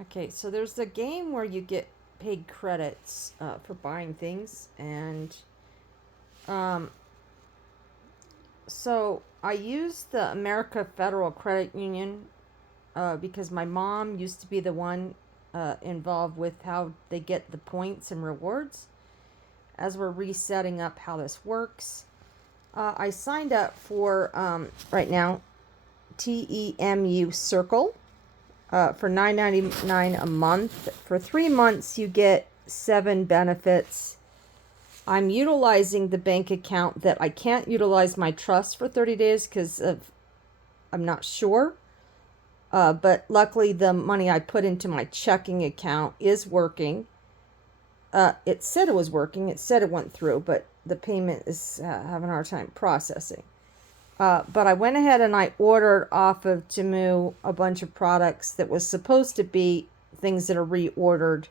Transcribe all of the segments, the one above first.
Okay, so there's a game where you get paid credits for buying things, and um, so I use the America Federal Credit Union because my mom used to be the one involved with how they get the points and rewards. As we're resetting up how this works, I signed up for right now TEMU Circle for $9.99 a month. For 3 months, you get 7 benefits. I'm utilizing the bank account that I can't utilize my trust for 30 days because of I'm not sure. But luckily, the money I put into my checking account is working. It said it was working. It said it went through, but the payment is having a hard time processing. But I went ahead and I ordered off of Temu a bunch of products that was supposed to be things that are reordered.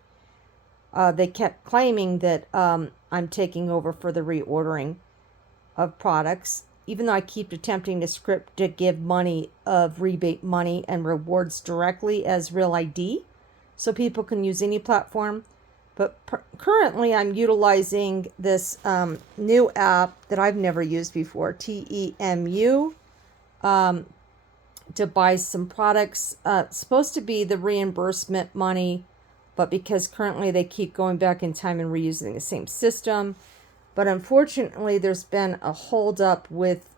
They kept claiming that I'm taking over for the reordering of products, even though I keep attempting to script to give money of rebate money and rewards directly as real ID so people can use any platform. But currently I'm utilizing this new app that I've never used before, TEMU, to buy some products. It's supposed to be the reimbursement money, but because currently they keep going back in time and reusing the same system. But unfortunately, there's been a holdup with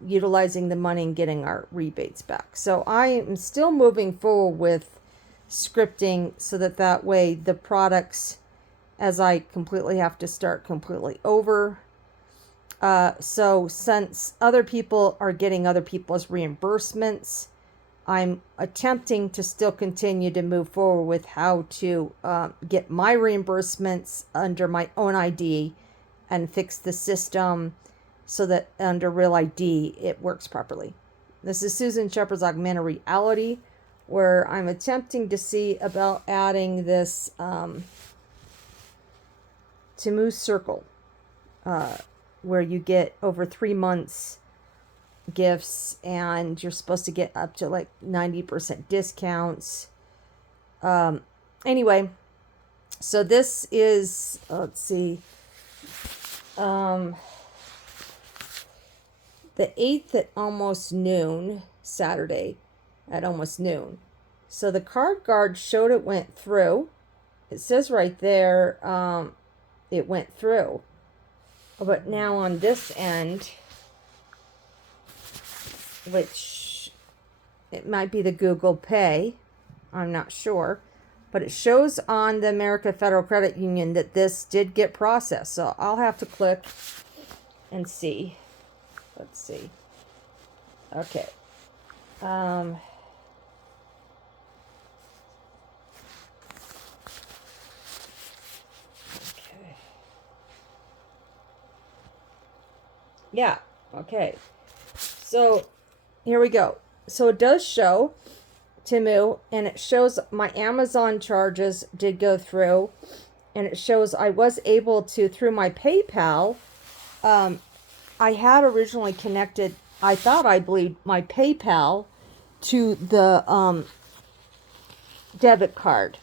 utilizing the money and getting our rebates back. So I am still moving forward with scripting so that way the products, as I completely have to start completely over. So since other people are getting other people's reimbursements, I'm attempting to still continue to move forward with how to get my reimbursements under my own ID and fix the system so that under Real ID it works properly. This is Susan Sheppard's Augmented Reality, where I'm attempting to see about adding this Temu Circle, where you get over 3 months gifts and you're supposed to get up to like 90% discounts. Anyway, so this is, let's see, the 8th at almost noon, Saturday at almost noon. So the card guard showed it went through. It says right there, it went through. But now on this end, which it might be the Google Pay, I'm not sure, but it shows on the America Federal Credit Union that this did get processed. So I'll have to click and see. Let's see. Okay. Okay. Yeah. Okay. So here we go. So it does show Temu, and it shows my Amazon charges did go through, and it shows I was able to, through my PayPal, I had originally connected, I believe, my PayPal to the debit card,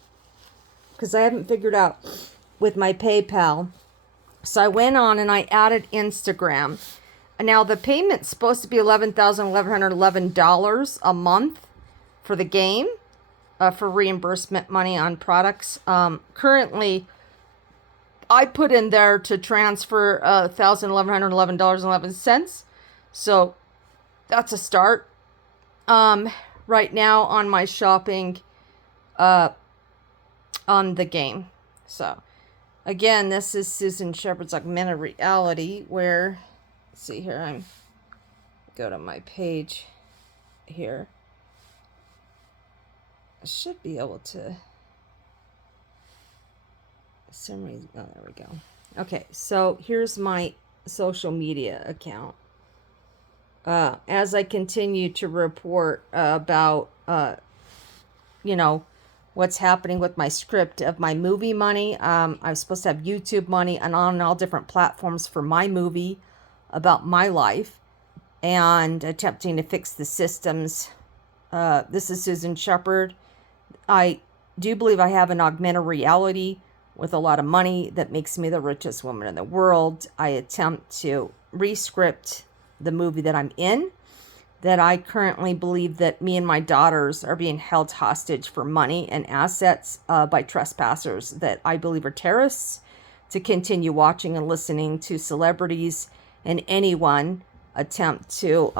because I haven't figured out with my PayPal. So I went on and I added Instagram. And now the payment's supposed to be $11,111 a month for the game, for reimbursement money on products. Currently, I put in there to transfer $1,111.11. So that's a start. Right now on my shopping on the game. So again, this is Susan Sheppard's Augmented Reality, where, let's see here, I'm go to my page here. I should be able to, for some reason, oh, there we go. Okay, so here's my social media account. As I continue to report about, what's happening with my script of my movie money. I'm supposed to have YouTube money and on all different platforms for my movie about my life, and attempting to fix the systems. This is Susan Sheppard. I do believe I have an augmented reality with a lot of money that makes me the richest woman in the world. I attempt to rescript the movie that I'm in, that I currently believe that me and my daughters are being held hostage for money and assets by trespassers that I believe are terrorists, to continue watching and listening to celebrities and anyone attempt to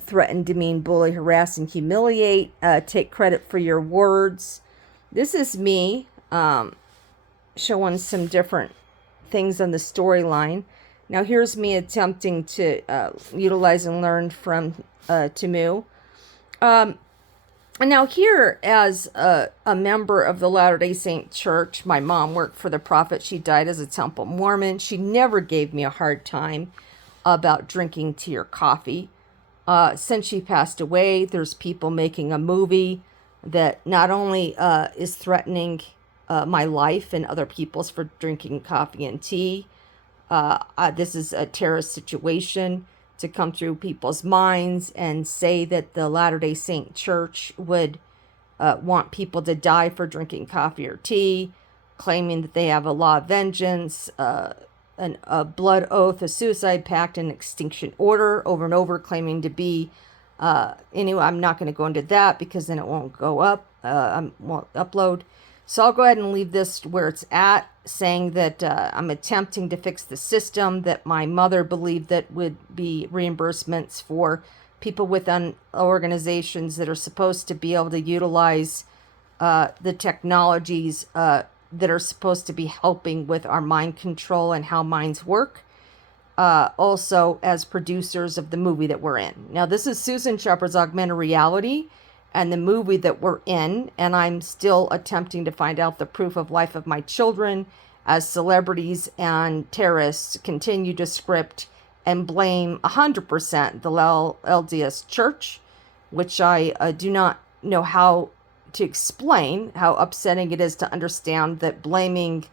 threaten, demean, bully, harass, and humiliate, take credit for your words. This is me showing some different things on the storyline. Now here's me attempting to utilize and learn from Tamu. And now here, as a member of the Latter-day Saint Church, my mom worked for the prophet. She died as a Temple Mormon. She never gave me a hard time about drinking tea or coffee. Since she passed away, there's people making a movie that not only is threatening my life and other people's for drinking coffee and tea. This is a terrorist situation to come through people's minds and say that the Latter-day Saint Church would want people to die for drinking coffee or tea, claiming that they have a law of vengeance, a blood oath, a suicide pact, an extinction order, over and over, claiming to be, anyway, I'm not going to go into that because then it won't go up, won't upload. So I'll go ahead and leave this where it's at, saying that I'm attempting to fix the system that my mother believed that would be reimbursements for people within organizations that are supposed to be able to utilize the technologies that are supposed to be helping with our mind control and how minds work. Also as producers of the movie that we're in. Now this is Susan Sheppard's Augmented Reality and the movie that we're in, and I'm still attempting to find out the proof of life of my children as celebrities and terrorists continue to script and blame 100% the LDS Church, which I do not know how to explain how upsetting it is to understand that blaming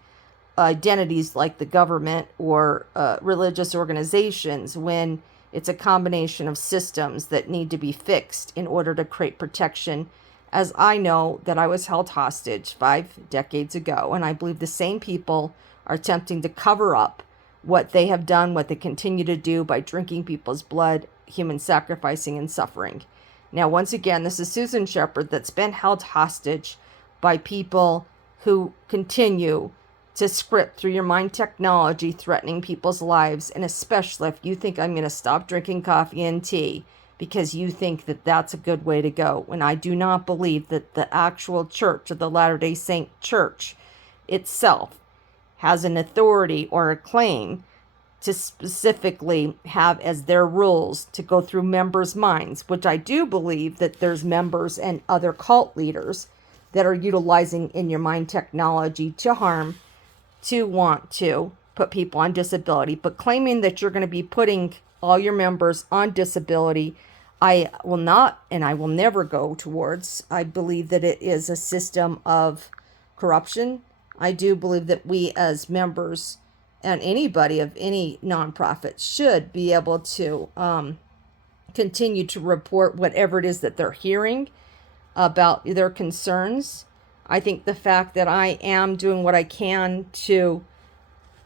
identities like the government or religious organizations when it's a combination of systems that need to be fixed in order to create protection, as I know that I was held hostage 5 decades ago, and I believe the same people are attempting to cover up what they have done, what they continue to do by drinking people's blood, human sacrificing, and suffering. Now, once again, this is Susan Sheppard that's been held hostage by people who continue to script through your mind technology, threatening people's lives, and especially if you think I'm going to stop drinking coffee and tea because you think that that's a good way to go. When I do not believe that the actual church of the Latter-day Saint Church itself has an authority or a claim to specifically have as their rules to go through members' minds, which I do believe that there's members and other cult leaders that are utilizing in your mind technology to harm, to want to put people on disability, but claiming that you're going to be putting all your members on disability, I will not, and I will never go towards. I believe that it is a system of corruption. I do believe that we as members and anybody of any nonprofit should be able to continue to report whatever it is that they're hearing about their concerns. I think the fact that I am doing what I can to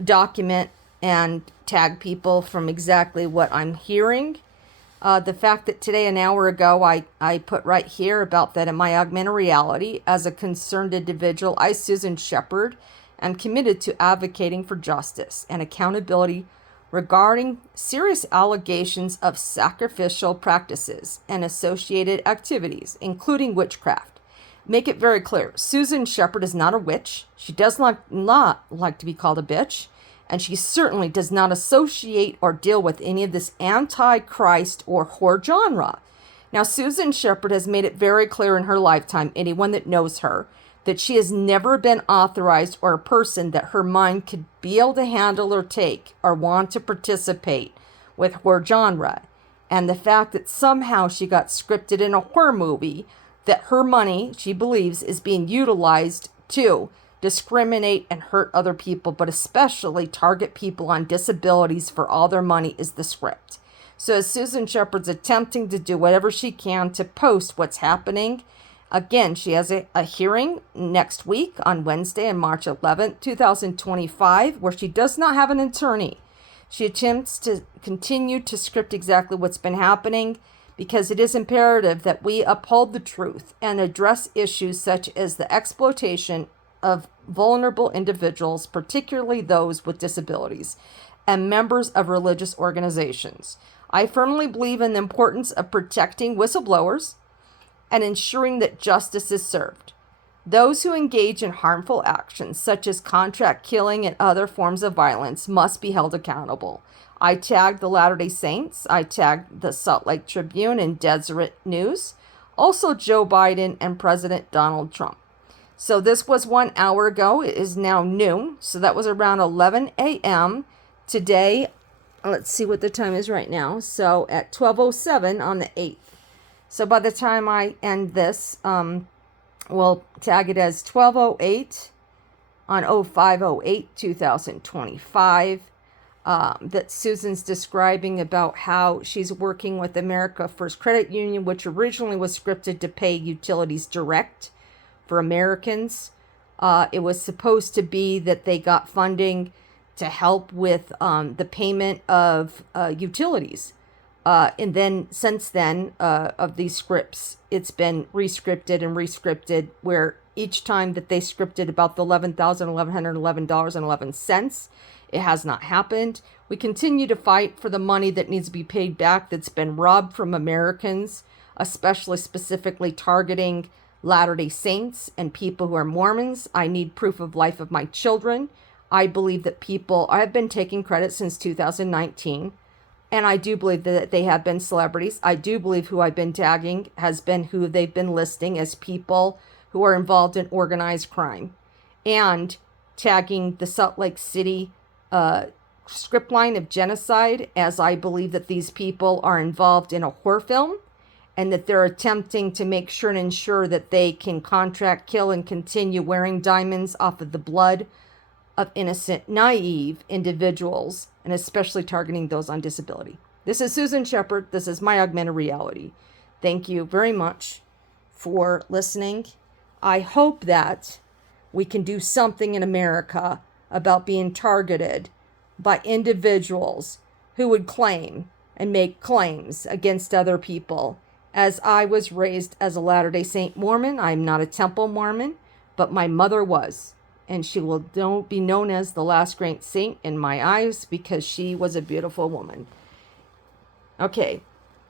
document and tag people from exactly what I'm hearing. The fact that today, an hour ago, I put right here about that in my augmented reality, as a concerned individual, I, Susan Sheppard, am committed to advocating for justice and accountability regarding serious allegations of sacrificial practices and associated activities, including witchcraft. Make it very clear, Susan Sheppard is not a witch. She does not like to be called a bitch. And she certainly does not associate or deal with any of this anti-Christ or whore genre. Now, Susan Sheppard has made it very clear in her lifetime, anyone that knows her, that she has never been authorized or a person that her mind could be able to handle or take or want to participate with whore genre. And the fact that somehow she got scripted in a horror movie, that her money, she believes, is being utilized to discriminate and hurt other people, but especially target people on disabilities for all their money, is the script. So as Susan Sheppard's attempting to do whatever she can to post what's happening Again, she has a hearing next week on Wednesday, on March 11th, 2025, where she does not have an attorney. She attempts to continue to script exactly what's been happening because it is imperative that we uphold the truth and address issues such as the exploitation of vulnerable individuals, particularly those with disabilities, and members of religious organizations. I firmly believe in the importance of protecting whistleblowers and ensuring that justice is served. Those who engage in harmful actions, such as contract killing and other forms of violence, must be held accountable. I tagged the Latter-day Saints. I tagged the Salt Lake Tribune and Deseret News. Also Joe Biden and President Donald Trump. So this was 1 hour ago. It is now noon. So that was around 11 a.m. today. Let's see what the time is right now. So at 12:07 on the 8th. So by the time I end this, we'll tag it as 12:08 on 05/08/2025. That Susan's describing about how she's working with America First Credit Union, which originally was scripted to pay utilities direct for Americans. It was supposed to be that they got funding to help with the payment of utilities. And then since then, of these scripts, it's been rescripted, where each time that they scripted about the $11,111.11, it has not happened. We continue to fight for the money that needs to be paid back that's been robbed from Americans, especially specifically targeting Latter-day Saints and people who are Mormons. I need proof of life of my children. I believe that I've been taking credit since 2019. And I do believe that they have been celebrities. I do believe who I've been tagging has been who they've been listing as people who are involved in organized crime. And tagging the Salt Lake City script line of genocide, as I believe that these people are involved in a horror film and that they're attempting to make sure and ensure that they can contract, kill, and continue wearing diamonds off of the blood of innocent, naive individuals, and especially targeting those on disability. This is Susan Sheppard. This is my Augmented Reality. Thank you very much for listening. I hope that we can do something in America about being targeted by individuals who would claim and make claims against other people. As I was raised as a Latter-day Saint Mormon, I'm not a Temple Mormon, but my mother was. And she will be known as the last great saint in my eyes because she was a beautiful woman. Okay,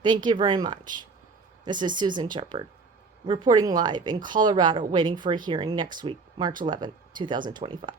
thank you very much. This is Susan Sheppard, reporting live in Colorado, waiting for a hearing next week, March 11th, 2025.